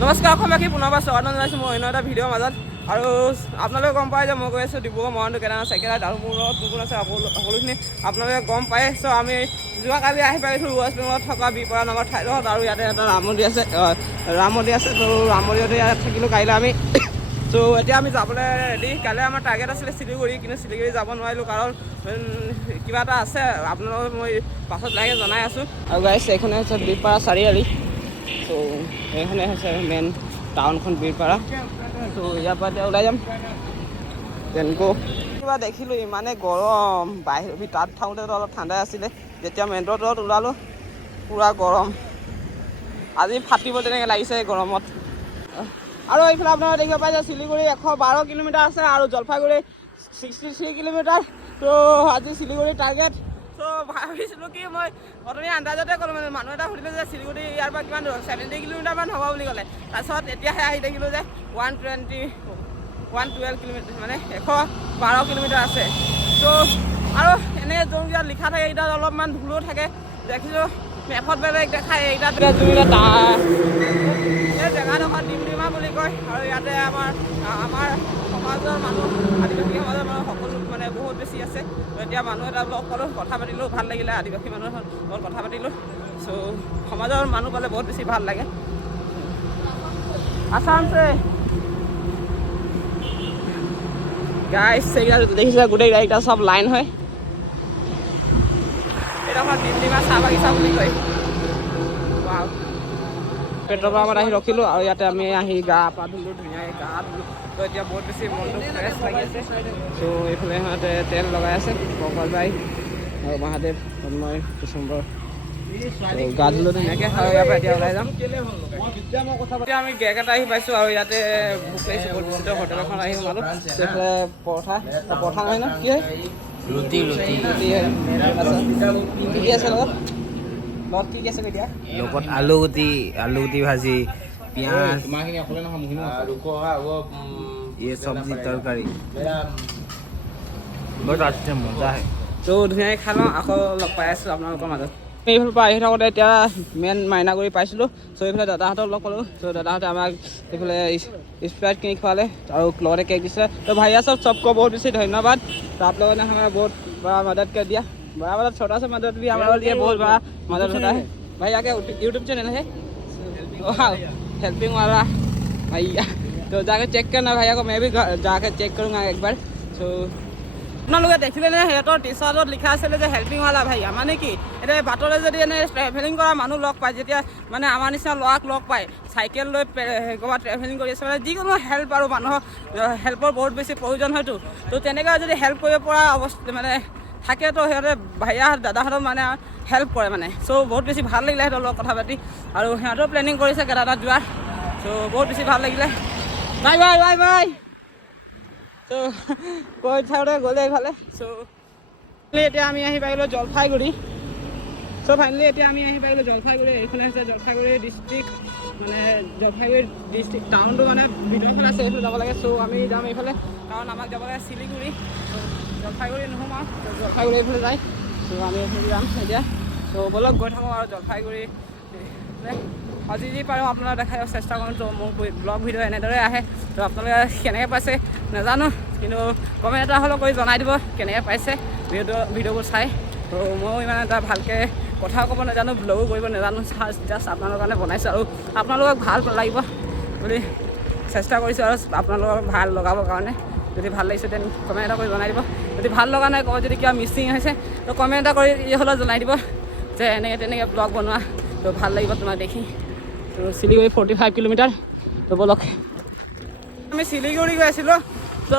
নমস্কাৰ অসমবাসী পুনৰবাৰ স্বাগতম জনাইছোঁ মই অন্য এটা ভিডিঅ'ৰ মাজত আৰু আপোনালোকে গম পায় যে মই গৈ আছোঁ ডিব্ৰুগড় মৰাণটো কেদাৰনাথ চেকেৰাত আৰু মোৰ লগত কোন আছে সকলোখিনি আপোনালোকে গম পায়। চ' আমি যোৱাকালি আহি পাইছোঁ ৱেষ্ট বেংগলত থকা বিপৰা নামৰ ঠাইডোখৰত আৰু ইয়াতে এটা ৰাম মন্দিৰ আছে ত' ৰাম মন্দিৰতে ইয়াত থাকিলোঁ কাইলৈ আমি। চ' এতিয়া আমি যাবলৈ ৰেডি। কাইলৈ আমাৰ টাৰ্গেট আছিলে চিলিগুৰি, কিন্তু চিলিগুৰি যাব নোৱাৰিলোঁ কাৰণ কিবা এটা আছে, আপোনালোকক মই পাছত লাহেকৈ জনাই আছোঁ। আৰু গাইছ এইখনে হৈছে বিপৰা চাৰিআলি। ত' এইখনে হৈছে মেইন টাউনখন বীৰপাৰা। ত' ইয়াৰ পৰা এতিয়া ওলাই যাম তেনেকৈ কিবা দেখিলোঁ ইমানেই গৰম, বাহিৰ তাত থাকোঁতেতো অলপ ঠাণ্ডাই আছিলে, যেতিয়া মেইন ৰোডত ওলালোঁ পূৰা গৰম, আজি ফাটিব তেনেকৈ লাগিছে গৰমত। আৰু এইফালে আপোনালোকে দেখিব পাই যে শিলিগুৰি 112 কিলোমিটাৰ আছে আৰু জলপাইগুৰি 63 কিলোমিটাৰ। ত' আজি শিলিগুৰি টাৰ্গেট। ত' ভাবিছিলোঁ কি মই প্ৰথমে আন্দাজতে ক'লোঁ, মানে মানুহ এটা সুধিলোঁ যে শিলিগুৰি ইয়াৰ পৰা কিমান দূৰ, 70 কিলোমিটাৰমান হ'ব বুলি ক'লে। তাৰপিছত এতিয়াহে আহি দেখিলোঁ যে 112 কিলোমিটাৰ, মানে 112 কিলোমিটাৰ আছে। ত' আৰু এনেকৈ যোনকেইটাত লিখা থাকে এইকেইটাত অলপমান ভুলো থাকে, দেখিছোঁ মেপত বেলেগ দেখায়, এইকেইটাত যোনকেইটা এই জেগাডোখৰ ডিমডিমা বুলি কয়। আৰু ইয়াতে আমাৰ সমাজৰ মানুহ, আদিবাসী সমাজৰ মানুহ সকলো মানে বহুত বেছি আছে। এতিয়া মানুহ এটা লগ পালোঁ, কথা পাতিলোঁ, ভাল লাগিলে, আদিবাসী মানুহৰ লগত কথা পাতিলোঁ। চ' সমাজৰ মানুহ পালে বহুত বেছি ভাল লাগে। আসামছে গাইছ এইকেইটা দেখিছে, গোটেই গাড়ীকেইটা চব লাইন হয়। এইডোখৰ ডিমডিমা চাহ বাগিচা বুলি কয়। পেট্ৰল পাম্পত আহি ৰখিলোঁ আৰু ইয়াতে আমি আহি গা পা ধুলোঁ, ধুনীয়াকৈ গা ধুলোঁ। ত' এতিয়া বহুত বেছি মনটো ফ্ৰেছ লাগি আছে। ত' এইফালে সিহঁতে তেল লগাই আছে, কপাল বাই আৰু মহাদেৱ তন্ময় কুসুম্বৰ। গা ধুলোঁ ধুনীয়াকৈ আৰু ইয়াৰ পৰা এতিয়া ওলাই যাম। এতিয়া আমি গেট আহি পাইছোঁ আৰু ইয়াতে ভোক লাগিছে বহুত বেছি। হোটেল এখন আহি সোমালোঁ। এইফালে পৰঠা নহয় ন, কি হয় ৰুটি কি আছে লগত কি আছে এতিয়া লগত আলুগুটি ভাজি, পিঁয়াজ, ये सब्जी तरकारी बहुत अच्छे मजा है। ত' ধুনীয়াকৈ খাই লওঁ, আকৌ লগ পাই আছোঁ আপোনালোকৰ মাজত। এইফালৰ পৰা আহি থাকোঁতে এতিয়া মেইন মাইনাগুৰি পাইছিলোঁ। চ' এইফালে দাদাহঁতক লগ পালোঁ। চ' দাদাহঁতে আমাক এইফালে স্প্ৰাইট কিনি খোৱালে আৰু লগতে কেক দিছিলে। तो भैया सबको बहुत बेसी धन्यवाद। तो आप लोगों ने हमें बहुत बड़ा मदद कर दिया। बड़ा मतलब छोटा सा मदद भी हमारे लिए बहुत बड़ा मदद होता है। भैया के यूट्यूब चैनल है हेल्पिंग वाला भैया, तो जाकर चेक करना भैया को, मैं भी जाकर चेक करूँगा एक बार। सो আপোনালোকে দেখিলে নে সিহঁতৰ টি চাৰ্টত লিখা আছিলে যে হেল্পিং ৱালা ভাইয়া, মানে কি এতিয়া বাটলৈ যদি এনে ট্ৰেভেলিং কৰা মানুহ লগ পায়, যেতিয়া মানে আমাৰ নিচিনা ল'ৰাক লগ পায় চাইকেল লৈ ক'ৰবাত ট্ৰেভেলিং কৰি আছে, মানে যিকোনো হেল্প আৰু মানুহক হেল্পৰ বহুত বেছি প্ৰয়োজন হয়তো। তো তেনেকৈ যদি হেল্প কৰিব পৰা অৱস্থা মানে থাকে, তো সিহঁতে ভাইয়া দাদাহঁতক মানে হেল্প কৰে মানে। চ' বহুত বেছি ভাল লাগিলে সিহঁতৰ লগত কথা পাতি, আৰু সিহঁতেও প্লেনিং কৰিছে কেদাৰনাথ যোৱাৰ। চ' বহুত বেছি ভাল লাগিলে। Bye bye bye bye. তো কৈ থাকোঁতে গ'লে এইফালে। চ' এতিয়া আমি আহি পাইলোঁ জলপাইগুৰি। চ' ফাইনেলি এতিয়া আমি আহি পাইলোঁ জলপাইগুৰি। এইফালে হৈছে জলপাইগুৰি ডিষ্ট্ৰিক্ট, মানে জলপাইগুৰি ডিষ্ট্ৰিক্ট টাউনটো মানে ভিতৰফালে আছে, এইফালে যাব লাগে। চ' আমি যাম এইফালে, কাৰণ আমাক যাব লাগে শিলিগুৰি। জলপাইগুৰি নোসোমাওঁ, জলপাইগুৰি এইফালে যায়। চ' আমি এইফালে যাম এতিয়া। চ' বলক গৈ থাকোঁ আৰু জলপাইগুৰি আজি যি পাৰোঁ আপোনালোকে দেখাই চেষ্টা কৰোঁ। তো মোৰ ব্লগ ভিডিঅ' এনেদৰে আহে। তো আপোনালোকে কেনেকৈ পাইছে নাজানো, কিন্তু কমেণ্ট এটা হ'লেও কৰি জনাই দিব কেনেকৈ পাইছে ভিডিঅ'বোৰ চাই। তো ময়ো ইমান এটা ভালকৈ কথাও ক'ব নাজানো, ব্লগো কৰিব নাজানো, জাষ্ট আপোনালোকৰ কাৰণে বনাইছোঁ আৰু আপোনালোকক ভাল লাগিব বুলি চেষ্টা কৰিছোঁ, আৰু আপোনালোকক ভাল লগাবৰ কাৰণে। যদি ভাল লাগিছে তেন কমেণ্ট এটা কৰি জনাই দিব। যদি ভাল লগা নাই, ক'ব যদি কিবা মিচিং হৈছে, তো কমেণ্ট এটা কৰি হ'লেও জনাই দিব যে এনেকৈ তেনেকৈ ব্লগ বনোৱা, তো ভাল লাগিব তোমাক দেখি। তো শিলিগুৰি 45 কিলোমিটাৰ। তো বলক আমি শিলিগুৰি গৈ আছিলোঁ। তো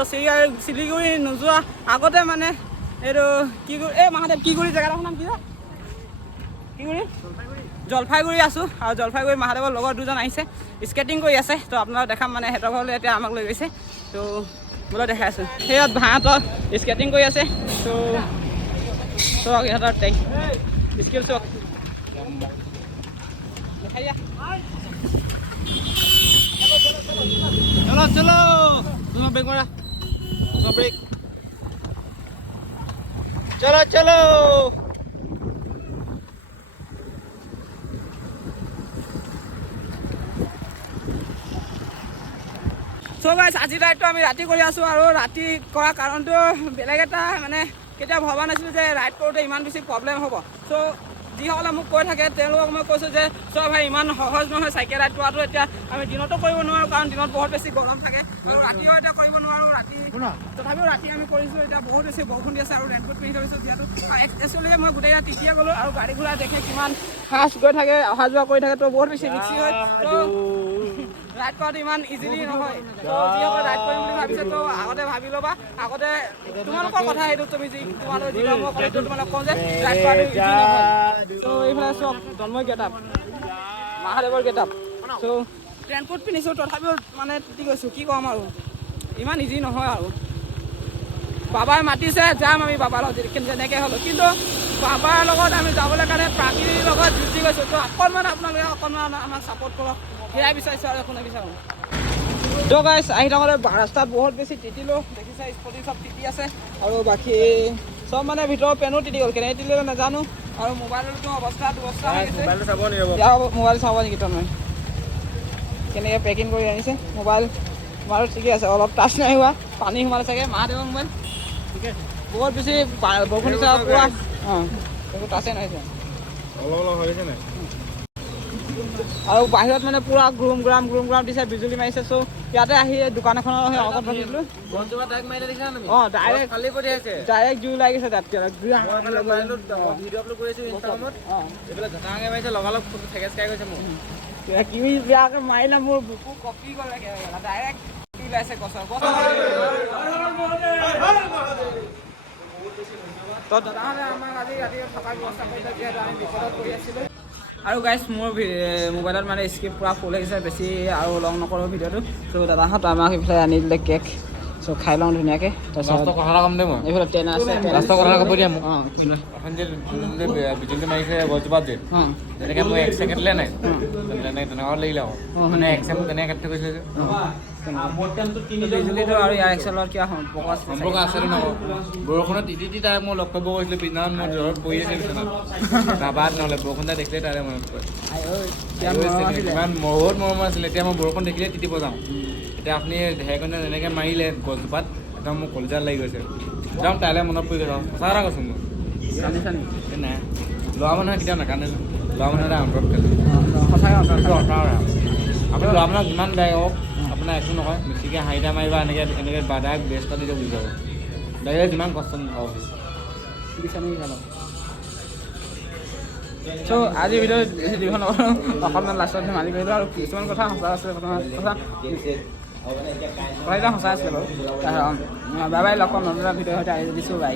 শিলিগুৰি নোযোৱা আগতে মানে এইটো কি গুৰি, এই মহাদেৱ কি গুৰি জেগাডোখৰ নাম কি হয়, কি গুৰি জলপাইগুৰি আছোঁ। আৰু জলপাইগুৰি মহাদেৱৰ লগৰ দুজন আহিছে, স্কেটিং কৰি আছে। তো আপোনালোক দেখাম, মানে সিহঁতৰ ঘৰলৈ এতিয়া আমাক লৈ গৈছে। তো বোলে দেখাই আছোঁ, সেয়াত ভাহঁতৰ স্কেটিং কৰি আছে। তো চক ইহঁতৰ স্কিল চক দেখাই দিয়া। चलो चलो दोनों ब्रेक मारा, दोनों ब्रेक, चलो चलो। চ' গাইছ আজি ৰাইডটো আমি ৰাতি কৰি আছোঁ আৰু ৰাতি কৰা কাৰণটো বেলেগ এটা মানে কেতিয়া ভবা নাছিলোঁ যে ৰাইড কৰোঁতে ইমান বেছি প্ৰব্লেম হ'ব। চ' যিসকলে মোক কৈ থাকে তেওঁলোকক মই কৈছোঁ যে চব ভাই ইমান সহজ নহয় চাইকেল ৰাইড কৰাটো। এতিয়া আমি দিনতো কৰিব নোৱাৰোঁ কাৰণ দিনত বহুত বেছি গৰম থাকে আৰু ৰাতিও এতিয়া কৰিব নোৱাৰোঁ। ৰাতি তথাপিও ৰাতি আমি কৰিছোঁ। এতিয়া বহুত বেছি বৰষুণ দি আছে আৰু ৰেইনকোট পিন্ধি থৈছোঁ যিহেতু একচুৱেলি মই গোটেই ৰাতি তিতিয়ে গ'লোঁ আৰু গাড়ী ঘোঁৰা দেখে কিমান ফাষ্ট গৈ থাকে অহা যোৱা কৰি থাকে তো বহুত বেছি ৰিক্সি হয়। তো ৰাইড কৰাটো ইমান ইজিলি নহয়। তো যিসকলে ৰাইড কৰিম বুলি ভাবিছে তো আগতে ভাবি ল'বা। আগতে তোমালোকৰ কথা সেইটো তুমি তোমালোকে যি মই ক'লে তোমালোকক কওঁ যে ৰাইড কৰাটো ইজি নহয়। তো এইফালে চব জন্মই গেটআপ মহাদেৱৰ গেটআপ। চ' ৰেইনকোট পিন্ধিছোঁ তথাপিও মানে তিতি গৈছোঁ কি ক'ম আৰু ইমান ইজি নহয় আৰু। বাবাই মাতিছে যাম আমি বাবাৰ লগত যেনেকৈ হ'লোঁ কিন্তু বাবাৰ লগত আমি যাবলৈ কাৰণে প্ৰাকৃতিৰ লগত যুঁজি গৈছোঁ। তো অকণমান আপোনালোকে অকণমান আমাক ছাপৰ্ট কৰক সেয়াই বিচাৰিছোঁ আৰু একো নিবিচাৰোঁ। তো গাইছ আহি থাকোঁতে ৰাস্তাত বহুত বেছি তিতিলোঁ দেখিছে স্কুটি চব তিতি আছে আৰু বাকী চব মানে ভিতৰৰ পেনো তিতি গ'ল কেনেকৈ তিতিলে নাজানো আৰু মোবাইলতো অৱস্থা হৈ গৈছে। মোবাইল চাব নেকি তই কেনেকৈ পেকিং কৰি আনিছে মোবাইল ঠিকে আছে অলপ টাচ নাই হোৱা পানী সোমালে চাগে মহাদেৱৰ মোবাইল ঠিকে বহুত বেছি বৰষুণ দিছে পুৰা একো টাচে নাহিছে আৰু বাহিৰত মানে পুৰা গ্ৰুম গ্ৰাম দিছে বিজুলী মাৰিছে। চ' ইয়াতে আহি দোকান এখনৰ আগত বহিছিলোঁ ডাইৰেক্ট জুই লাগিছে তাত কি বেয়াকৈ মাৰিলে মোৰ বুকু কপি গ'লে ডাইৰেক্ট ওলাইছে গছৰ তো দাদাহঁতে আমাক আজি ৰাতি থকাৰ ব্যৱস্থা কৰিছে যিহেতু আমি বিপদত পৰি আছিলোঁ। আৰু গাইছ মোৰ মোবাইলত মানে স্ক্ৰীন পূৰা ফুল আহিছে বেছি আৰু লং নকৰোঁ ভিডিঅ'টো। চ' দাদাহঁত আমাক এইফালে আনি দিলে কেক। চ' খাই লওঁ ধুনীয়াকৈ তাৰপিছত কথা এটা ক'ম দে মই এইফালে ট্ৰেইন আছে কথা ক'ব দিয়া মোক অঁ এখন যে বিজুলী মাৰিছে গছজোপাত যে যেনেকৈ মই এক ছেকেণ্ডলৈ নাই তেনেকুৱা লাগিলে আকৌ মানে এক ছেকেণ্ড তেনেকৈ কাটি গৈছে যে বিজুলীটো আৰু ইয়াৰ এক্সেলৰ কিয় সম্পৰ্ক আছে নকওঁ বৰষুণত তিতি তাই মই লগ কৰিব গৈছিলোঁ পিছদিনাখন মই জ্বৰত পৰি আছে বিচনাত নাবাদ নহ'লে বৰষুণ এটা দেখিলে তাৰে মনত পৰে ইমান বহুত মৰম আছিলে। এতিয়া মই বৰষুণ দেখিলে তিতিব যাওঁ। এতিয়া আপুনি ঢেৰেকণি যেনেকৈ মাৰিলে গছজোপাত একদম মোৰ কলিজাত লাগি গৈছে একদম তাইলৈ মনত পৰি গৈছে সঁচা কথা কৈছোঁ মই নাই ল'ৰা মানুহে কেতিয়াও নাকান্দে ল'ৰা মানুহে এটা অন্তৰত খেলে সঁচাকৈ আপুনি ল'ৰা মানুহক যিমান বেয়া হওক আপোনাৰ একো নহয় বেছিকৈ হাঁহিটা মাৰিবা এনেকৈ বাধাক বেষ্ট পাতি বুজি যাব ডাইৰেক্ট যিমান কষ্ট নহওক চ' আজি ভিডিঅ' দুখন অকণমান লাষ্টত ধেমালি কৰিলোঁ আৰু কিছুমান কথা সঁচা আছিলে কথা কথাকেইটা সঁচা আছিলে বাৰু বাই বাই লগ পাম নতুন ভিডিঅ'ৰ সৈতে আহি দিছোঁ বাই।